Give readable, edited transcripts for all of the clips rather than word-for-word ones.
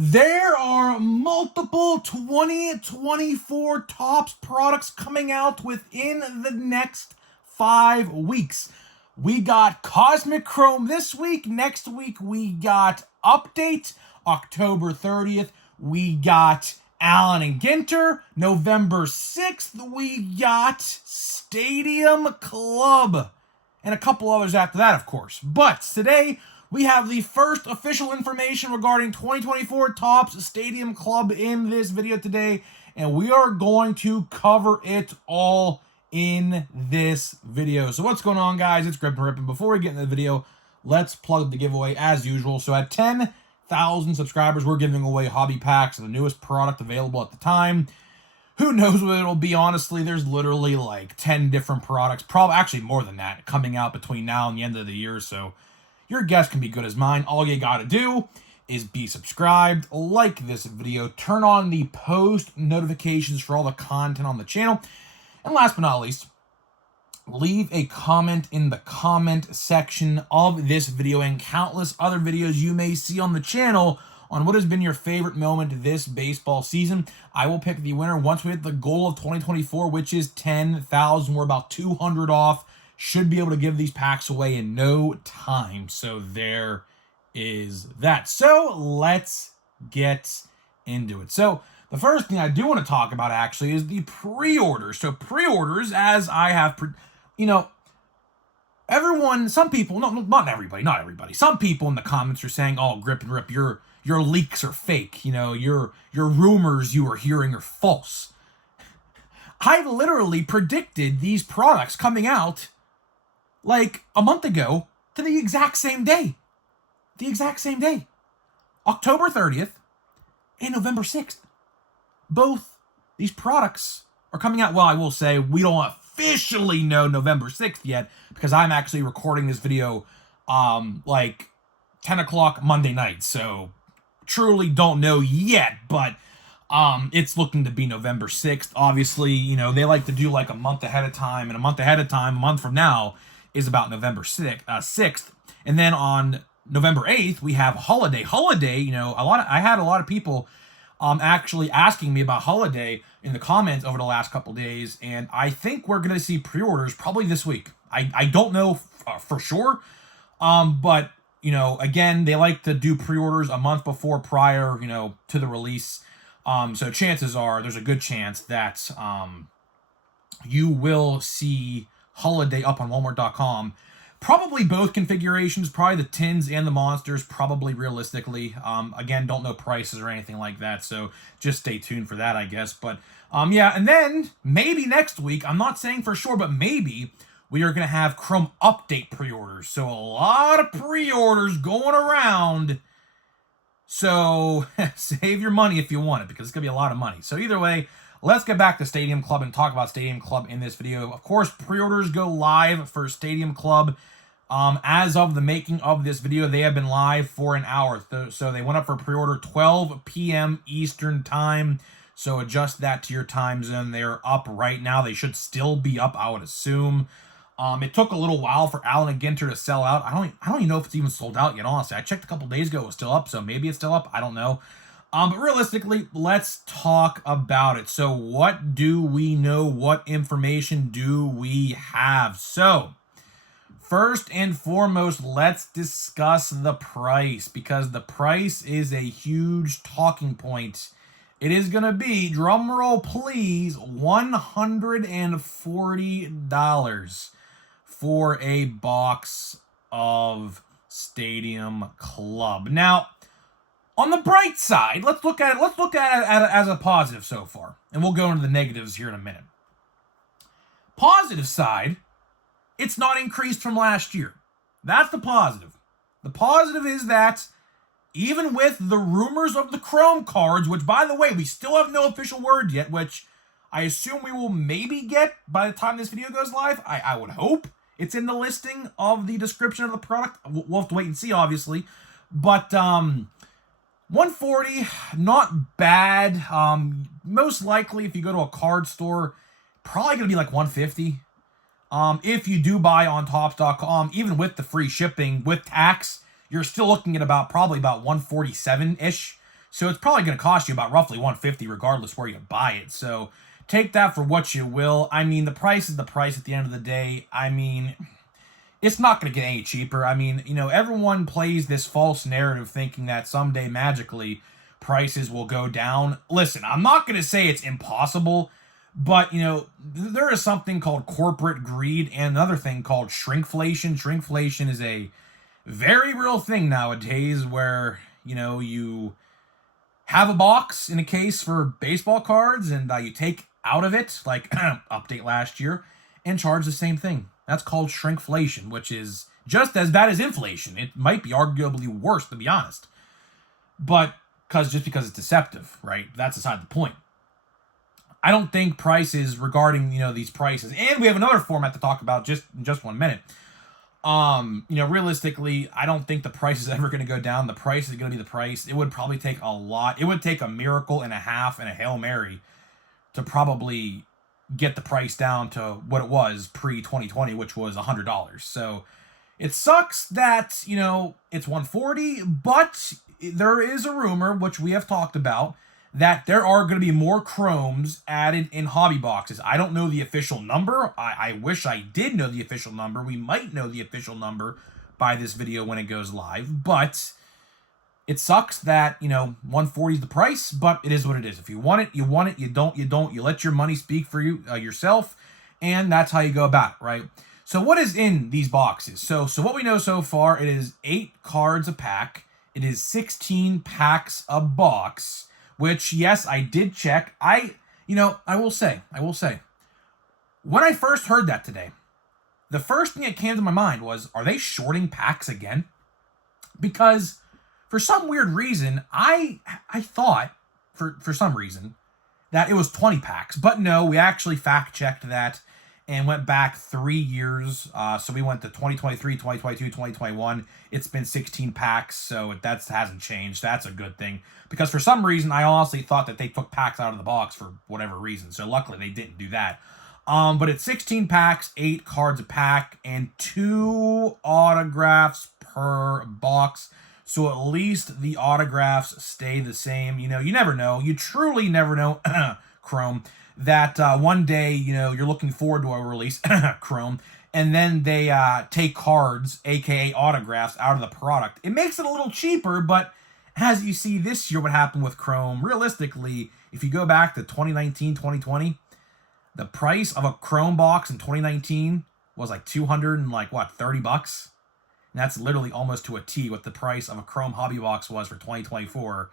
There are multiple 2024 Topps products coming out within the next 5 weeks. We got Cosmic Chrome this week. Next week, we got Update, October 30th. We got Allen and Ginter. November 6th, we got Stadium Club. And a couple others after that, of course. But today, we have the first official information regarding 2024 Topps Stadium Club in this video today, and we are going to cover it all in this video. So what's going on, guys? It's Grip and Rip, and before we get into the video, let's plug the giveaway as usual. So at 10,000 subscribers, we're giving away hobby packs of the newest product available at the time. Who knows what it'll be, honestly. There's literally like 10 different products, probably actually more than that, coming out between now and the end of the year, so your guess can be good as mine. All you gotta do is be subscribed, like this video, turn on the post notifications for all the content on the channel, and last but not least, leave a comment in the comment section of this video and countless other videos you may see on the channel on what has been your favorite moment this baseball season. I will pick the winner once we hit the goal of 2024, which is 10,000. We're about 200 off. Should be able to give these packs away in no time. So there is that. So let's get into it. So the first thing I do want to talk about actually is the pre-orders. So pre-orders, as I have, everyone, some people, no, not everybody. Some people in the comments are saying, "Oh, Grip and Rip, your leaks are fake. Your rumors you are hearing are false." I literally predicted these products coming out like a month ago to the exact same day. October 30th and November 6th. Both these products are coming out. Well, I will say we don't officially know November 6th yet because I'm actually recording this video like 10 o'clock Monday night. So truly don't know yet, but it's looking to be November 6th. Obviously, they like to do like a month ahead of time, and a month from now, is about November 6th. And then on November 8th, we have Holiday. Holiday, I had a lot of people actually asking me about Holiday in the comments over the last couple days, and I think we're going to see pre-orders probably this week. I don't know for sure, but, again, they like to do pre-orders a month prior, to the release. So chances are there's a good chance that you will see Holiday up on Walmart.com. Probably both configurations, probably the tins and the monsters, probably realistically. Again, don't know prices or anything like that, so just stay tuned for that, I guess. But, yeah, and then maybe next week, I'm not saying for sure, but maybe we are going to have Chrome Update pre-orders. So a lot of pre-orders going around. So save your money if you want it, because it's going to be a lot of money. So either way, let's get back to Stadium Club and talk about Stadium Club in this video. Of course, pre-orders go live for Stadium Club. As of the making of this video, they have been live for an hour. So they went up for pre-order 12 p.m. Eastern time. So adjust that to your time zone. They're up right now. They should still be up, I would assume. It took a little while for Allen and Ginter to sell out. I don't even know if it's even sold out yet, honestly. I checked a couple days ago, it was still up, so maybe it's still up. I don't know. But realistically, let's talk about it. So what do we know? What information do we have? So first and foremost, let's discuss the price, because the price is a huge talking point. It is going to be, drumroll please, $140 for a box of Stadium Club. Now, on the bright side, let's look at it as a positive so far, and we'll go into the negatives here in a minute. Positive side, it's not increased from last year. That's the positive. The positive is that even with the rumors of the Chrome cards, which, by the way, we still have no official word yet, which I assume we will maybe get by the time this video goes live. I would hope it's in the listing of the description of the product. We'll have to wait and see, obviously. But 140, not bad. Most likely, if you go to a card store, probably going to be like 150. If you do buy on Topps.com, even with the free shipping, with tax, you're still looking at probably about 147-ish. So it's probably going to cost you about roughly 150 regardless where you buy it. So take that for what you will. I mean, the price is the price at the end of the day. I mean, it's not going to get any cheaper. I mean, everyone plays this false narrative thinking that someday magically prices will go down. Listen, I'm not going to say it's impossible, but, there is something called corporate greed and another thing called shrinkflation. Shrinkflation is a very real thing nowadays where, you have a box in a case for baseball cards and you take out of it, like update last year, and charge the same thing. That's called shrinkflation, which is just as bad as inflation. It might be arguably worse, to be honest. But because it's deceptive, right? That's aside the point. I don't think prices regarding, these prices, and we have another format to talk about just in just 1 minute. Realistically, I don't think the price is ever going to go down. The price is going to be the price. It would probably take a lot. It would take a miracle and a half and a Hail Mary to probably get the price down to what it was pre-2020, which was $100. So it sucks that, it's 140, but there is a rumor, which we have talked about, that there are going to be more chromes added in hobby boxes. I don't know the official number. I wish I did know the official number. We might know the official number by this video when it goes live, but it sucks that, 140 is the price, but it is what it is. If you want it, you want it. You don't, you don't. You let your money speak for you yourself, and that's how you go about it, right? So what is in these boxes? So what we know so far, it is 8 cards a pack. It is 16 packs a box. Which, yes, I did check. I will say, when I first heard that today, the first thing that came to my mind was, are they shorting packs again? Because for some weird reason, I thought, for some reason, that it was 20 packs. But no, we actually fact-checked that and went back 3 years. So we went to 2023, 2022, 2021. It's been 16 packs, so that hasn't changed. That's a good thing. Because for some reason, I honestly thought that they took packs out of the box for whatever reason. So luckily, they didn't do that. But it's 16 packs, 8 cards a pack, and 2 autographs per box. So at least the autographs stay the same. You never know. You truly never know, Chrome, that one day, you're looking forward to a release, Chrome, and then they take cards, aka autographs, out of the product. It makes it a little cheaper, but as you see this year what happened with Chrome, realistically, if you go back to 2019, 2020, the price of a Chrome box in 2019 was like $230. And that's literally almost to a T what the price of a Chrome hobby box was for 2024.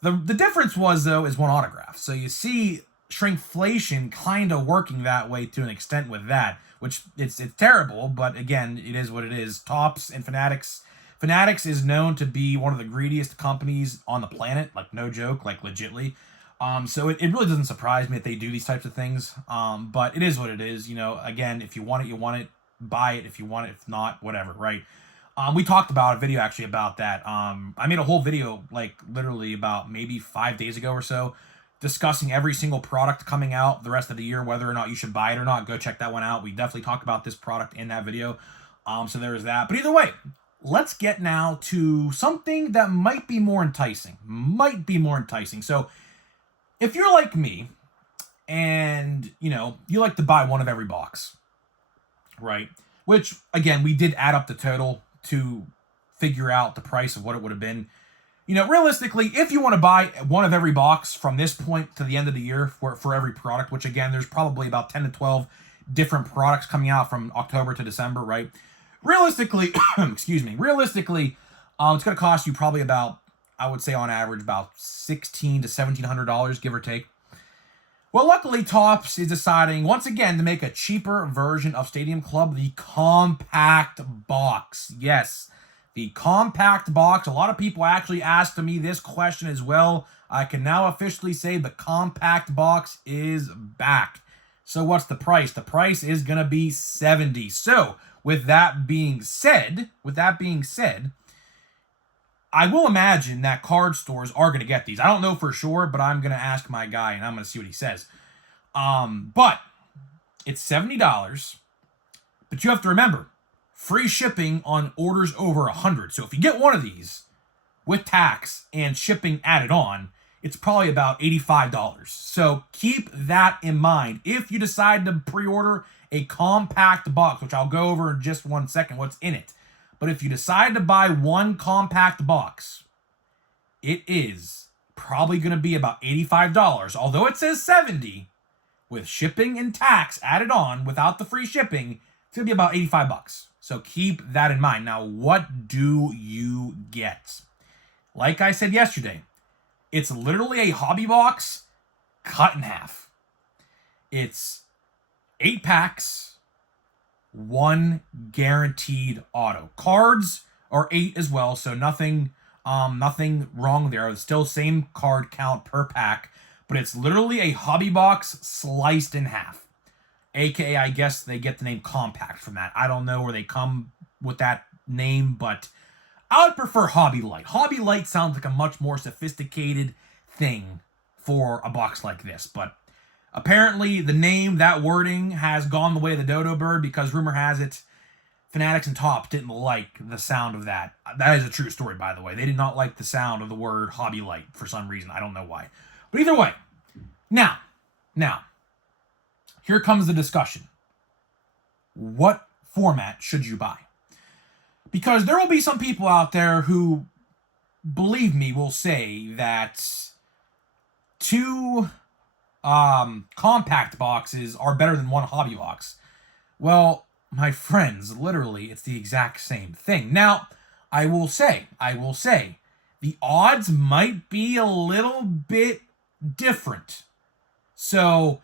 The difference was, though, is one autograph. So you see shrinkflation kind of working that way to an extent with that, which it's terrible, but again, it is what it is. Topps and Fanatics is known to be one of the greediest companies on the planet, like no joke, like legitly. So it really doesn't surprise me that they do these types of things. But it is what it is. Again, if you want it, you want it. Buy it if you want it. If not, whatever, right? We talked about a video actually about that. I made a whole video, like literally about maybe 5 days ago or so, discussing every single product coming out the rest of the year, whether or not you should buy it or not. Go check that one out. We definitely talked about this product in that video. So there is that. But either way, let's get now to something that might be more enticing. So if you're like me and, you like to buy one of every box, right? Which, again, we did add up the total to figure out the price of what it would have been. Realistically, if you want to buy one of every box from this point to the end of the year for every product, which again, there's probably about 10 to 12 different products coming out from October to December, right? Realistically, it's going to cost you probably about, I would say on average, about $1,600 to $1,700, give or take. Well, luckily, Topps is deciding, once again, to make a cheaper version of Stadium Club, the compact box. Yes, the compact box. A lot of people actually asked me this question as well. I can now officially say the compact box is back. So what's the price? The price is going to be $70. So with that being said, I will imagine that card stores are going to get these. I don't know for sure, but I'm going to ask my guy and I'm going to see what he says. But it's $70. But you have to remember, free shipping on orders over 100. So if you get one of these, with tax and shipping added on, it's probably about $85. So keep that in mind. If you decide to pre-order a compact box, which I'll go over in just 1 second what's in it. But if you decide to buy one compact box, it is probably going to be about $85. Although it says $70, with shipping and tax added on without the free shipping, it's going to be about $85. So keep that in mind. Now, what do you get? Like I said yesterday, it's literally a hobby box cut in half. It's 8 packs, 1 guaranteed auto. Cards are 8 as well, so nothing wrong there. It's still same card count per pack, but it's literally a hobby box sliced in half. AKA, I guess they get the name compact from that. I don't know where they come with that name, but I would prefer Hobby Light. Hobby Light sounds like a much more sophisticated thing for a box like this, but apparently the name, that wording, has gone the way of the dodo bird, because rumor has it Fanatics and Topps didn't like the sound of that. That is a true story, by the way. They did not like the sound of the word Hobby Light for some reason. I don't know why. But either way, now, here comes the discussion. What format should you buy? Because there will be some people out there who, believe me, will say that 2 compact boxes are better than 1 hobby box. Well, my friends, literally, it's the exact same thing. Now, I will say, the odds might be a little bit different. So,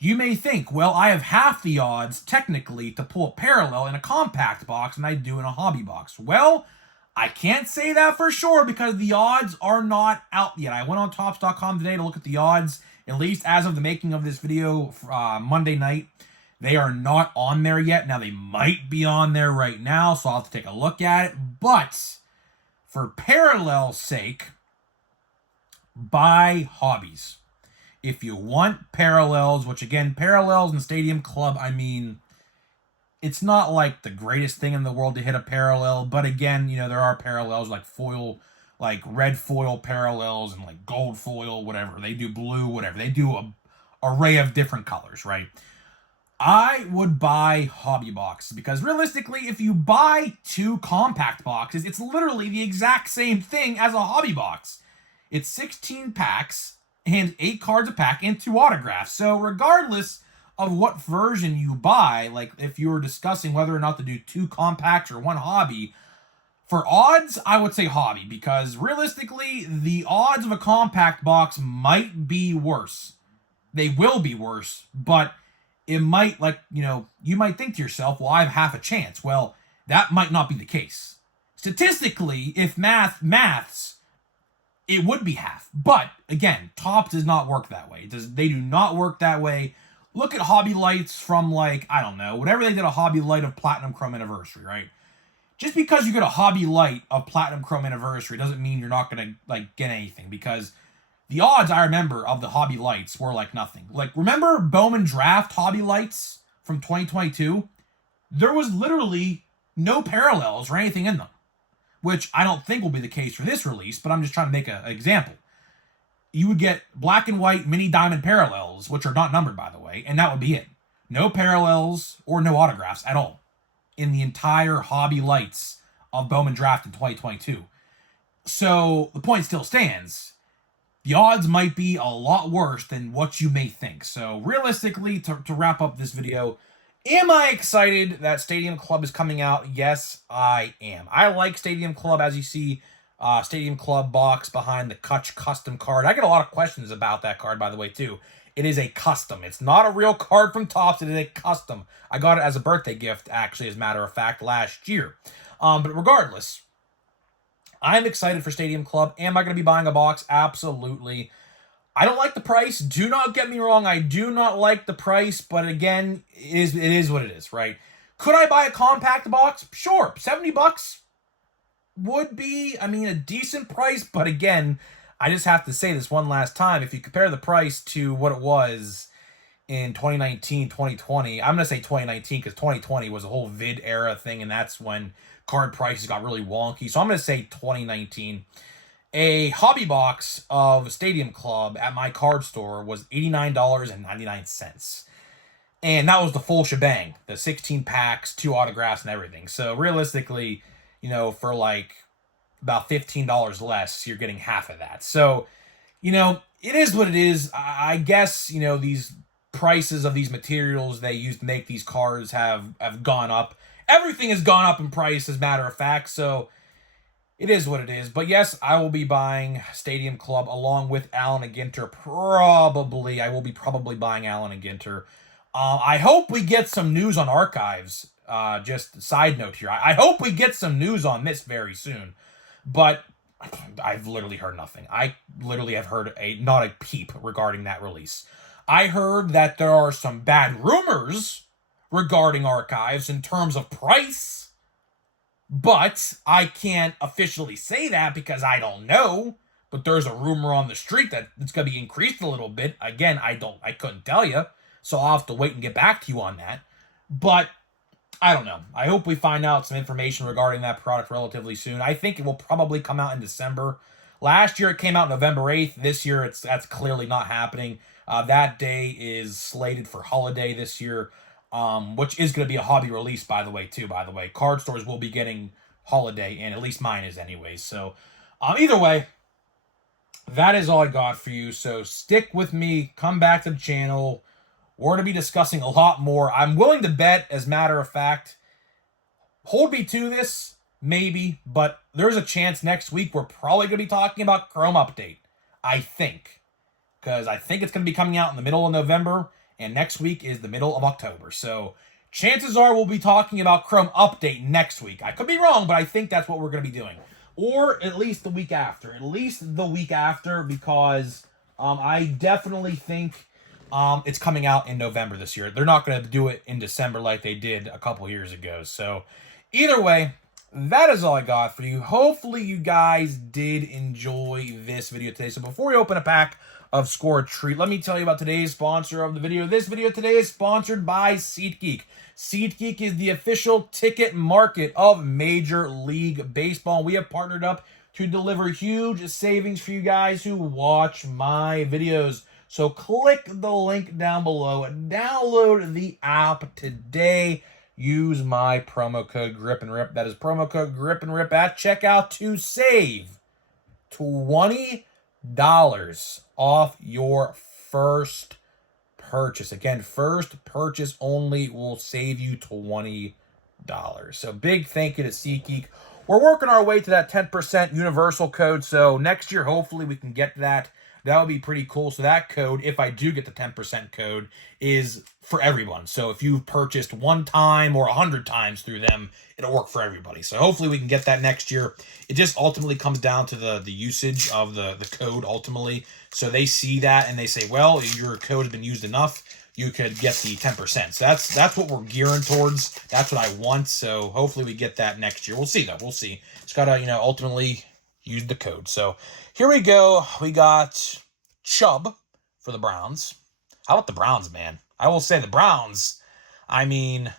you may think, well, I have half the odds, technically, to pull a parallel in a compact box than I do in a hobby box. Well, I can't say that for sure because the odds are not out yet. I went on Topps.com today to look at the odds, at least as of the making of this video Monday night. They are not on there yet. Now, they might be on there right now, so I'll have to take a look at it. But for parallel's sake, buy hobbies. If you want parallels, which again, parallels in Stadium Club, I mean, it's not like the greatest thing in the world to hit a parallel, but again, you know, there are parallels like foil, like red foil parallels and like gold foil, whatever. They do blue, whatever. They do a array of different colors, right? I would buy hobby boxes because realistically, if you buy 2 compact boxes, it's literally the exact same thing as a hobby box. It's 16 packs and 8 cards a pack and 2 autographs. So regardless of what version you buy, like if you were discussing whether or not to do 2 compacts or 1 hobby, for odds, I would say hobby, because realistically, the odds of a compact box might be worse. They will be worse, but it might, like, you know, you might think to yourself, well, I have half a chance. Well, that might not be the case. Statistically, if maths, it would be half. But again, Topps does not work that way. They do not work that way. Look at Hobby Lights from, like, I don't know, whatever they did a Hobby Light of Platinum Chrome Anniversary, right? Just because you get a Hobby Light of Platinum Chrome Anniversary doesn't mean you're not going to, like, get anything, because the odds I remember of the Hobby Lights were like nothing. Like, remember Bowman Draft Hobby Lights from 2022? There was literally no parallels or anything in them, which I don't think will be the case for this release, but I'm just trying to make an example. You would get black and white mini diamond parallels, which are not numbered, by the way, and that would be it. No parallels or no autographs at all in the entire Hobby Lights of Bowman Draft in 2022. So the point still stands. The odds might be a lot worse than what you may think. So realistically, to wrap up this video, am I excited that Stadium Club is coming out? Yes, I am. I like Stadium Club, as you see, Stadium Club box behind the Kutch custom card. I get a lot of questions about that card, by the way, too. It is a custom. It's not a real card from Topps. It is a custom. I got it as a birthday gift, actually, as a matter of fact, last year. But regardless, I'm excited for Stadium Club. Am I going to be buying a box? Absolutely. I don't like the price. Do not get me wrong. I do not like the price, but again, it is what it is, right? Could I buy a compact box? Sure. $70 would be, I mean, a decent price, but again, I just have to say this one last time. If you compare the price to what it was in 2019, 2020, I'm going to say 2019 because 2020 was a whole vid era thing, and that's when card prices got really wonky. So I'm going to say 2019. A hobby box of Stadium Club at my card store was $89.99. And that was the full shebang. The 16 packs, 2 autographs, and everything. So realistically, for like about $15 less, you're getting half of that. So, it is what it is. I guess, these prices of these materials they use to make these cards have gone up. Everything has gone up in price, as a matter of fact. So it is what it is. But yes, I will be buying Stadium Club along with Allen and Ginter. I will be probably buying Allen and Ginter. I hope we get some news on archives. Just a side note here. I hope we get some news on this very soon. But I've literally heard nothing. I literally have heard not a peep regarding that release. I heard that there are some bad rumors regarding archives in terms of price. But I can't officially say that because I don't know. But there's a rumor on the street that it's going to be increased a little bit. Again, I couldn't tell you. So I'll have to wait and get back to you on that. But I don't know. I hope we find out some information regarding that product relatively soon. I think it will probably come out in December. Last year it came out November 8th. This year that's clearly not happening. That day is slated for holiday this year, which is going to be a hobby release, by the way. Card stores will be getting holiday, and at least mine is anyways. So either way, that is all I got for you. So stick with me. Come back to the channel. We're going to be discussing a lot more. I'm willing to bet, as a matter of fact, hold me to this, maybe, but there's a chance next week we're probably going to be talking about Chrome Update. I think. Because I think it's going to be coming out in the middle of November, and next week is the middle of October. So chances are we'll be talking about Chrome Update next week. I could be wrong, but I think that's what we're going to be doing. Or at least the week after. Because I definitely think it's coming out in November this year. They're not going to do it in December like they did a couple years ago. So either way, that is all I got for you. Hopefully you guys did enjoy this video today. So before we open a pack of Score a Treat, let me tell you about today's sponsor of the video. This video today is sponsored by SeatGeek. SeatGeek is the official ticket market of Major League Baseball. We have partnered up to deliver huge savings for you guys who watch my videos. So click the link down below and download the app today. Use my promo code GRIPANDRIP. That is promo code GRIPANDRIP at checkout to save $20 off your first purchase. Again, first purchase only will save you $20. So big thank you to SeatGeek. We're working our way to that 10% universal code. So next year, hopefully we can get that. That would be pretty cool. So that code, if I do get the 10% code, is for everyone. So if you've purchased one time or 100 times through them, it'll work for everybody. So hopefully we can get that next year. It just ultimately comes down to the usage of the code ultimately. So they see that and they say, well, your code has been used enough. You could get the 10%. So that's what we're gearing towards. That's what I want. So hopefully we get that next year. We'll see though. We'll see. Just gotta, ultimately use the code. So here we go. We got Chubb for the Browns. How about the Browns, man? I will say the Browns. I mean,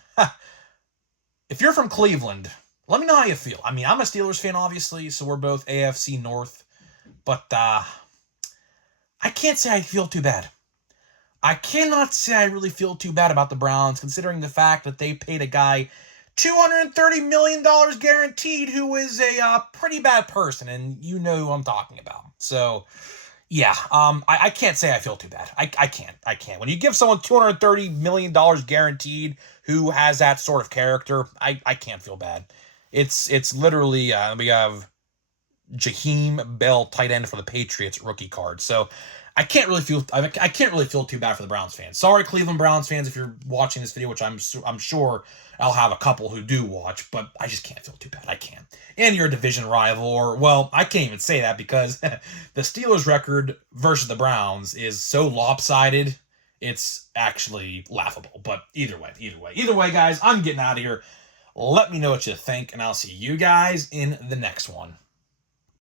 if you're from Cleveland, let me know how you feel. I mean, I'm a Steelers fan, obviously, so we're both AFC North. But I can't say I feel too bad. I cannot say I really feel too bad about the Browns, considering the fact that they paid a guy $230 million guaranteed who is a pretty bad person, and you know who I'm talking about. So, yeah, I can't say I feel too bad. I can't. When you give someone $230 million guaranteed who has that sort of character, I can't feel bad. It's literally, we have Jaheim Bell, tight end for the Patriots, rookie card. So I can't really feel too bad for the Browns fans. Sorry, Cleveland Browns fans, if you're watching this video, which I'm sure I'll have a couple who do watch, but I just can't feel too bad. I can't. And you're a division rival, or, well, I can't even say that because the Steelers record versus the Browns is so lopsided, it's actually laughable. But either way, guys, I'm getting out of here. Let me know what you think, and I'll see you guys in the next one.